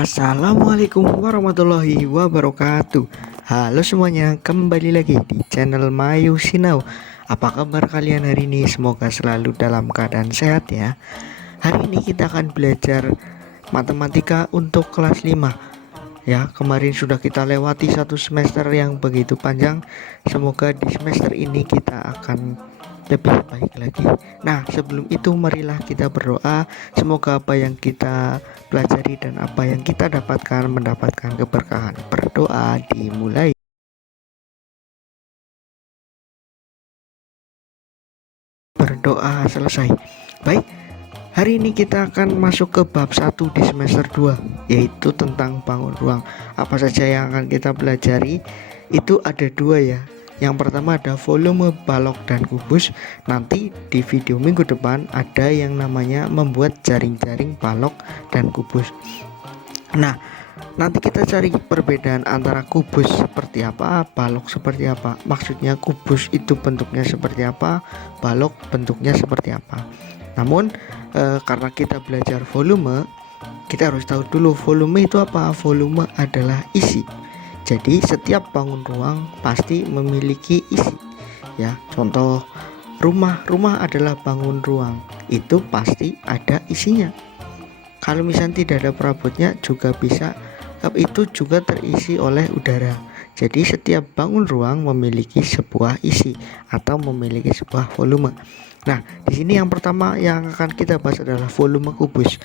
Assalamualaikum warahmatullahi wabarakatuh. Halo semuanya, kembali lagi di channel Mayu Sinau. Apa kabar kalian hari ini? Semoga selalu dalam keadaan sehat ya. Hari ini kita akan belajar matematika untuk kelas 5. Ya, kemarin sudah kita lewati satu semester yang begitu panjang. Semoga di semester ini kita akan lebih baik lagi. Nah, sebelum itu marilah kita berdoa. Semoga apa yang kita pelajari dan apa yang kita dapatkan mendapatkan keberkahan. Berdoa dimulai. Berdoa selesai. Baik, hari ini kita akan masuk ke bab 1 di semester 2, yaitu tentang bangun ruang. Apa saja yang akan kita pelajari? Itu ada dua ya. Yang pertama ada volume balok dan kubus. Nanti di video minggu depan ada yang namanya membuat jaring-jaring balok dan kubus. Nah, nanti kita cari perbedaan antara kubus seperti apa, balok seperti apa. Maksudnya kubus itu bentuknya seperti apa, balok bentuknya seperti apa. Namun karena kita belajar volume, kita harus tahu dulu volume itu apa. Volume adalah isi. Jadi setiap bangun ruang pasti memiliki isi. Ya, contoh rumah adalah bangun ruang, itu pasti ada isinya. Kalau misalnya tidak ada perabotnya juga bisa, itu juga terisi oleh udara. Jadi setiap bangun ruang memiliki sebuah isi atau memiliki sebuah volume. Nah, di sini yang pertama yang akan kita bahas adalah volume kubus.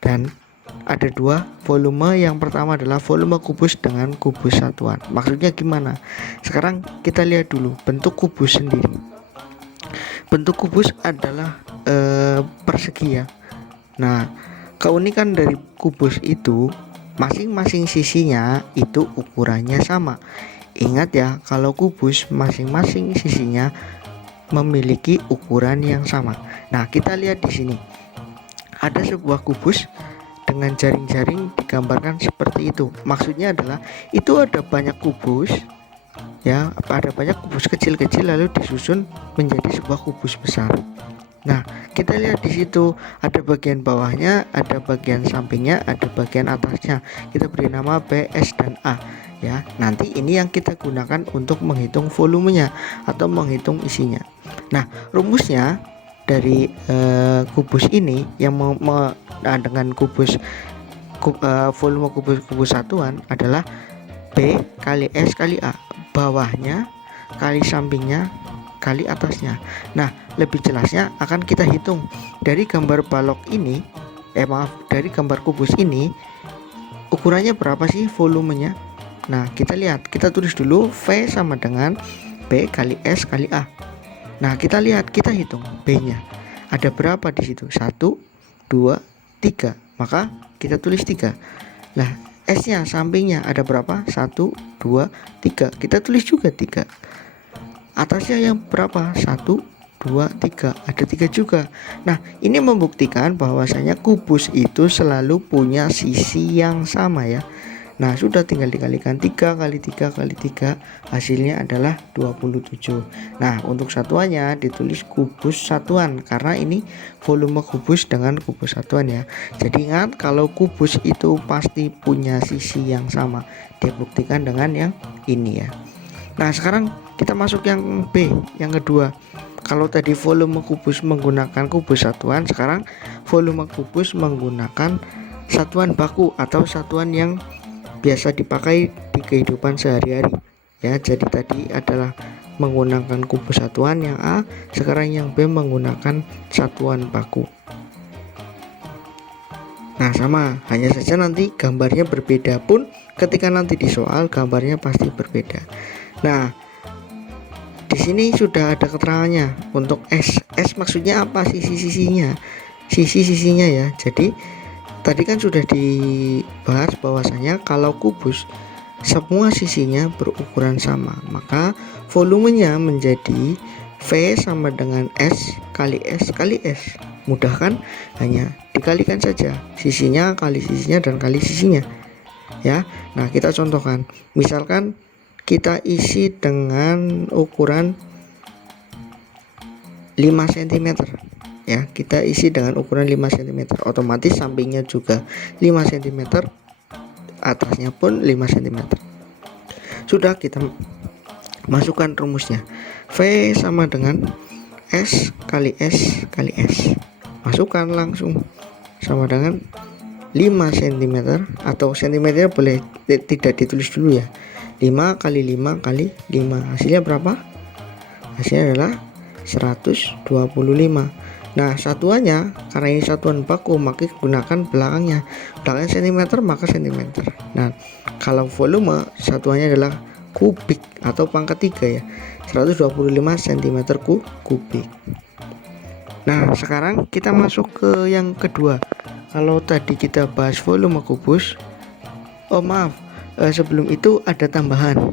Dan ada dua volume. Yang pertama adalah volume kubus dengan kubus satuan. Maksudnya gimana? Sekarang kita lihat dulu bentuk kubus sendiri. Bentuk kubus adalah persegi ya. Nah, keunikan dari kubus itu masing-masing sisinya itu ukurannya sama. Ingat ya, kalau kubus masing-masing sisinya memiliki ukuran yang sama. Nah, kita lihat di sini. Ada sebuah kubus dengan jaring-jaring digambarkan seperti itu. Maksudnya adalah itu ada banyak kubus ya, ada banyak kubus kecil-kecil lalu disusun menjadi sebuah kubus besar. Nah, kita lihat di situ ada bagian bawahnya, ada bagian sampingnya, ada bagian atasnya. Kita beri nama B, S, dan A ya. Nanti ini yang kita gunakan untuk menghitung volumenya atau menghitung isinya. Nah, rumusnya dari kubus ini yang dengan volume kubus satuan adalah B kali S kali A, bawahnya kali sampingnya kali atasnya. Nah, lebih jelasnya akan kita hitung dari gambar balok ini, dari gambar kubus ini, ukurannya berapa sih volumenya. Nah, kita lihat, kita tulis dulu V sama dengan B kali S kali A. Nah, kita lihat, kita hitung B-nya. Ada berapa di situ? 1, 2, 3. Maka kita tulis 3. Nah, S-nya sampingnya ada berapa? 1, 2, 3. Kita tulis juga 3. Atasnya yang berapa? 1, 2, 3. Ada 3 juga. Nah, ini membuktikan bahwasanya kubus itu selalu punya sisi yang sama ya. Nah, sudah tinggal dikalikan 3 kali 3 kali 3, hasilnya adalah 27. Nah, untuk satuannya ditulis kubus satuan karena ini volume kubus dengan kubus satuan ya. Jadi ingat, kalau kubus itu pasti punya sisi yang sama. Dibuktikan dengan yang ini ya. Nah, sekarang kita masuk yang B, yang kedua. Kalau tadi volume kubus menggunakan kubus satuan, sekarang volume kubus menggunakan satuan baku atau satuan yang biasa dipakai di kehidupan sehari-hari ya. Jadi tadi adalah menggunakan kubus satuan yang A, sekarang yang B menggunakan satuan baku. Nah, sama, hanya saja nanti gambarnya berbeda pun ketika nanti di soal gambarnya pasti berbeda. Nah, di sini sudah ada keterangannya untuk S. S maksudnya apa? Sisi-sisinya. Sisi-sisinya ya. Jadi tadi kan sudah dibahas bahwasanya kalau kubus semua sisinya berukuran sama, maka volumenya menjadi V sama dengan S kali S kali S. Mudah kan? Hanya dikalikan saja sisinya kali sisinya dan kali sisinya ya. Nah, kita contohkan. Misalkan kita isi dengan ukuran 5 cm ya, kita isi dengan ukuran 5 cm, otomatis sampingnya juga 5 cm, atasnya pun 5 cm. Sudah, kita masukkan rumusnya. V sama dengan S kali S kali S. Masukkan langsung, sama dengan 5 cm, atau cm boleh tidak ditulis dulu ya. 5 kali 5 kali 5, hasilnya berapa? Hasilnya adalah 125. Nah, satuannya, karena ini satuan baku, maka gunakan belakangnya cm maka cm. Nah, kalau volume satuannya adalah kubik atau pangkat 3 ya, 125 cm kubik. Nah, sekarang kita masuk ke yang kedua. Kalau tadi kita bahas volume kubus, sebelum itu ada tambahan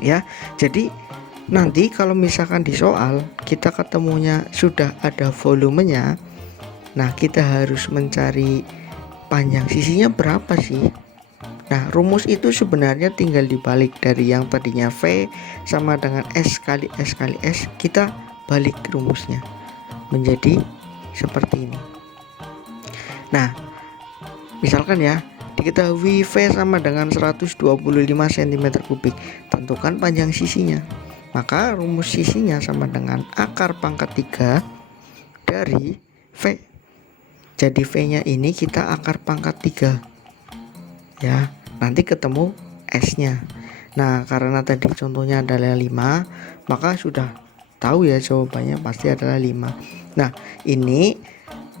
ya. Jadi nanti kalau misalkan di soal kita ketemunya sudah ada volumenya, nah kita harus mencari panjang sisinya berapa sih. Nah, rumus itu sebenarnya tinggal dibalik dari yang tadinya V sama dengan S kali S kali S, kita balik rumusnya menjadi seperti ini. Nah, misalkan ya, diketahui V sama dengan 125 cm kubik, tentukan panjang sisinya. Maka rumus sisinya sama dengan akar pangkat 3 dari V. Jadi V nya ini kita akar pangkat 3 ya, nanti ketemu S nya. Nah, karena tadi contohnya adalah 5, maka sudah tahu ya jawabannya pasti adalah 5. Nah, ini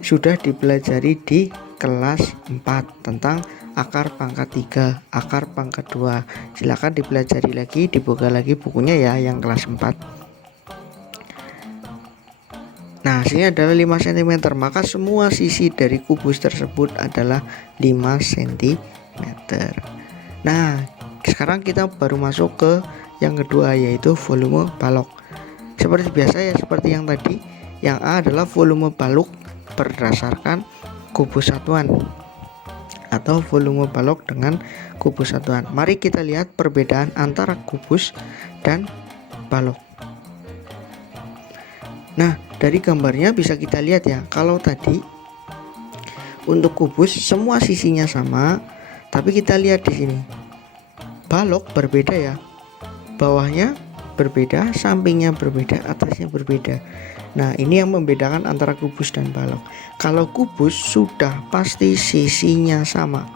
sudah dipelajari di kelas 4 tentang akar pangkat 3, akar pangkat 2. Silakan dipelajari lagi, dibuka lagi bukunya ya yang kelas 4. Nah, hasilnya adalah 5 cm, maka semua sisi dari kubus tersebut adalah 5 cm. Nah, sekarang kita baru masuk ke yang kedua, yaitu volume balok. Seperti biasa ya, seperti yang tadi, yang A adalah volume balok berdasarkan kubus satuan atau volume balok dengan kubus satuan. Mari kita lihat perbedaan antara kubus dan balok. Nah, dari gambarnya bisa kita lihat ya, kalau tadi untuk kubus semua sisinya sama, tapi kita lihat di sini balok berbeda ya, bawahnya berbeda, sampingnya berbeda, atasnya berbeda. Nah, ini yang membedakan antara kubus dan balok. Kalau kubus sudah pasti sisinya sama,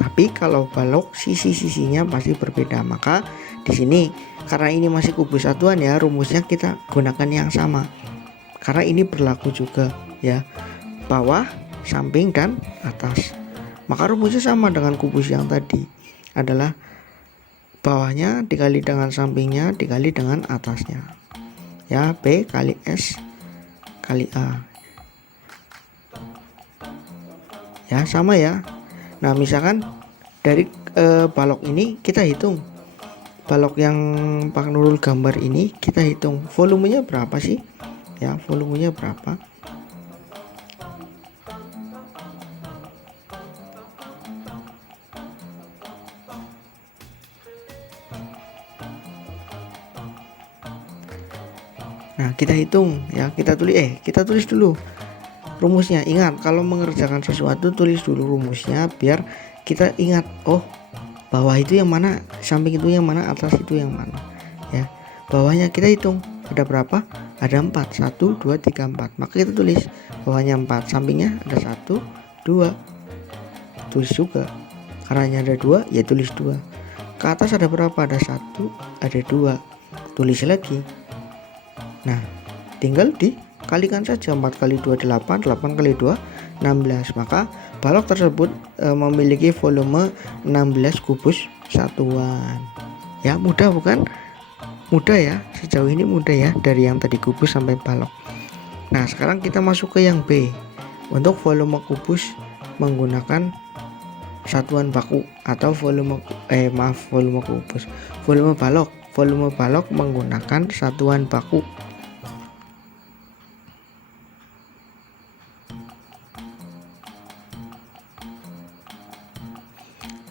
tapi kalau balok sisi-sisinya pasti berbeda. Maka di sini karena ini masih kubus satuan ya, rumusnya kita gunakan yang sama. Karena ini berlaku juga ya, bawah, samping dan atas. Maka rumusnya sama dengan kubus yang tadi, adalah bawahnya dikali dengan sampingnya dikali dengan atasnya ya, B kali S kali A ya, sama ya. Nah, misalkan dari balok ini kita hitung, balok yang Pak Nurul gambar ini kita hitung volumenya berapa sih ya, volumenya berapa. Nah, kita hitung ya, kita tulis dulu rumusnya. Ingat, kalau mengerjakan sesuatu tulis dulu rumusnya biar kita ingat, oh bawah itu yang mana, samping itu yang mana, atas itu yang mana ya. Bawahnya kita hitung ada berapa, ada 4, 1, 2, 3, 4, maka kita tulis bawahnya 4, sampingnya ada 1, 2, tulis juga. Karena ada 2 ya tulis 2. Ke atas ada berapa, ada 1, ada 2, tulis lagi. Nah, tinggal dikalikan saja, 4 kali 2 8, 8 kali 2 16. Maka balok tersebut memiliki volume 16 kubus satuan. Ya, mudah bukan? Mudah ya, sejauh ini mudah ya, dari yang tadi kubus sampai balok. Nah, sekarang kita masuk ke yang B. Untuk volume kubus menggunakan satuan baku atau volume kubus. Volume balok menggunakan satuan baku.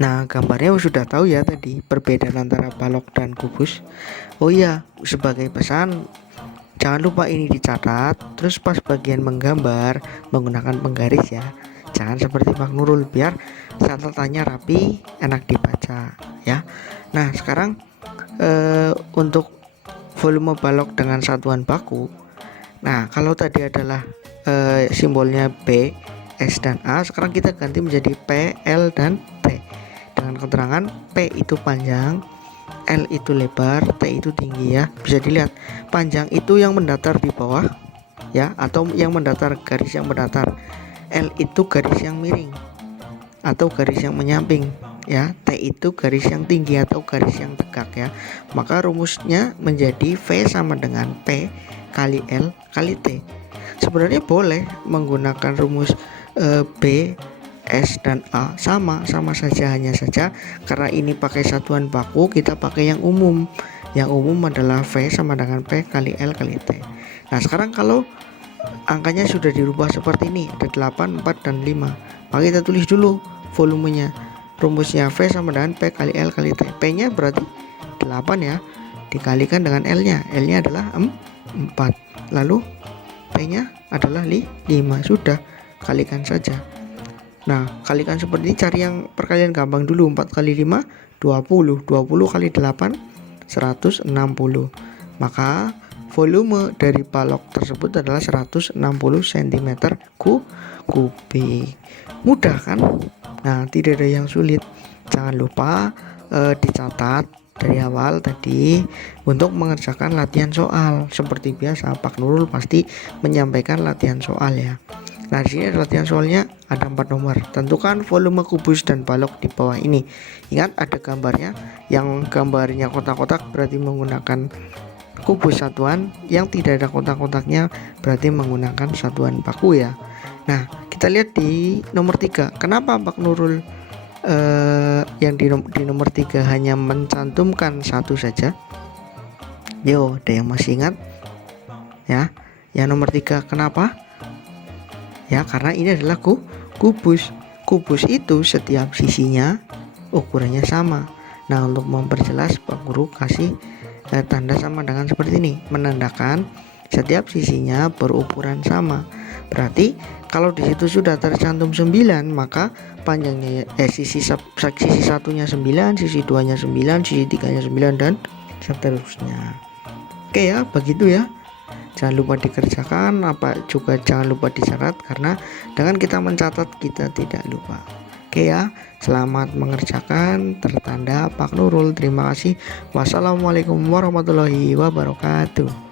Nah, gambarnya sudah tahu ya tadi perbedaan antara balok dan kubus. Oh iya, sebagai pesan, jangan lupa ini dicatat, terus pas bagian menggambar menggunakan penggaris ya. Jangan seperti Pak Nurul, biar catatannya rapi, enak dibaca ya. Nah sekarang untuk volume balok dengan satuan baku, nah kalau tadi adalah simbolnya B, S dan A, sekarang kita ganti menjadi P, L dan T dengan keterangan P itu panjang, L itu lebar, T itu tinggi ya. Bisa dilihat panjang itu yang mendatar di bawah ya, atau yang mendatar, garis yang mendatar. L itu garis yang miring atau garis yang menyamping ya. T itu garis yang tinggi atau garis yang tegak ya. Maka rumusnya menjadi V sama dengan P kali L kali T. Sebenarnya boleh menggunakan rumus B, S dan A sama saja, hanya saja karena ini pakai satuan baku, kita pakai yang umum. Yang umum adalah V sama dengan P kali L kali T. Nah sekarang kalau angkanya sudah dirubah seperti ini, ada 8, 4 dan 5, maka kita tulis dulu volumenya. Rumusnya V sama dengan P kali L kali T. P nya berarti 8 ya, dikalikan dengan L nya. L nya adalah 4, lalu P nya adalah 5. Sudah, kalikan saja. Nah kalikan seperti ini, cari yang perkalian gampang dulu. 4 kali 5 20, 20 kali 8 160. Maka volume dari balok tersebut adalah 160 cm kubik. Mudah kan? Nah tidak ada yang sulit. Jangan lupa dicatat dari awal tadi untuk mengerjakan latihan soal. Seperti biasa Pak Nurul pasti menyampaikan latihan soal ya. Nah di sini latihan soalnya ada 4 nomor. Tentukan volume kubus dan balok di bawah ini. Ingat ada gambarnya. Yang gambarnya kotak-kotak berarti menggunakan kubus satuan, yang tidak ada kotak-kotaknya berarti menggunakan satuan baku ya. Nah kita lihat di nomor 3. Kenapa Pak Nurul yang di nomor 3 hanya mencantumkan satu saja? Yo, ada yang masih ingat ya? Yang nomor 3 kenapa? Ya karena ini adalah kubus. Kubus itu setiap sisinya ukurannya sama. Nah untuk memperjelas Pak Guru kasih tanda sama dengan seperti ini, menandakan setiap sisinya berukuran sama. Berarti kalau di situ sudah tercantum 9, maka panjangnya sisi satunya 9, sisi 2-nya 9, sisi 3-nya 9 dan seterusnya. Oke ya, begitu ya. Jangan lupa dikerjakan, apa juga jangan lupa dicatat, karena dengan kita mencatat kita tidak lupa. Oke ya, selamat mengerjakan. Tertanda Pak Nurul. Terima kasih. Wassalamualaikum warahmatullahi wabarakatuh.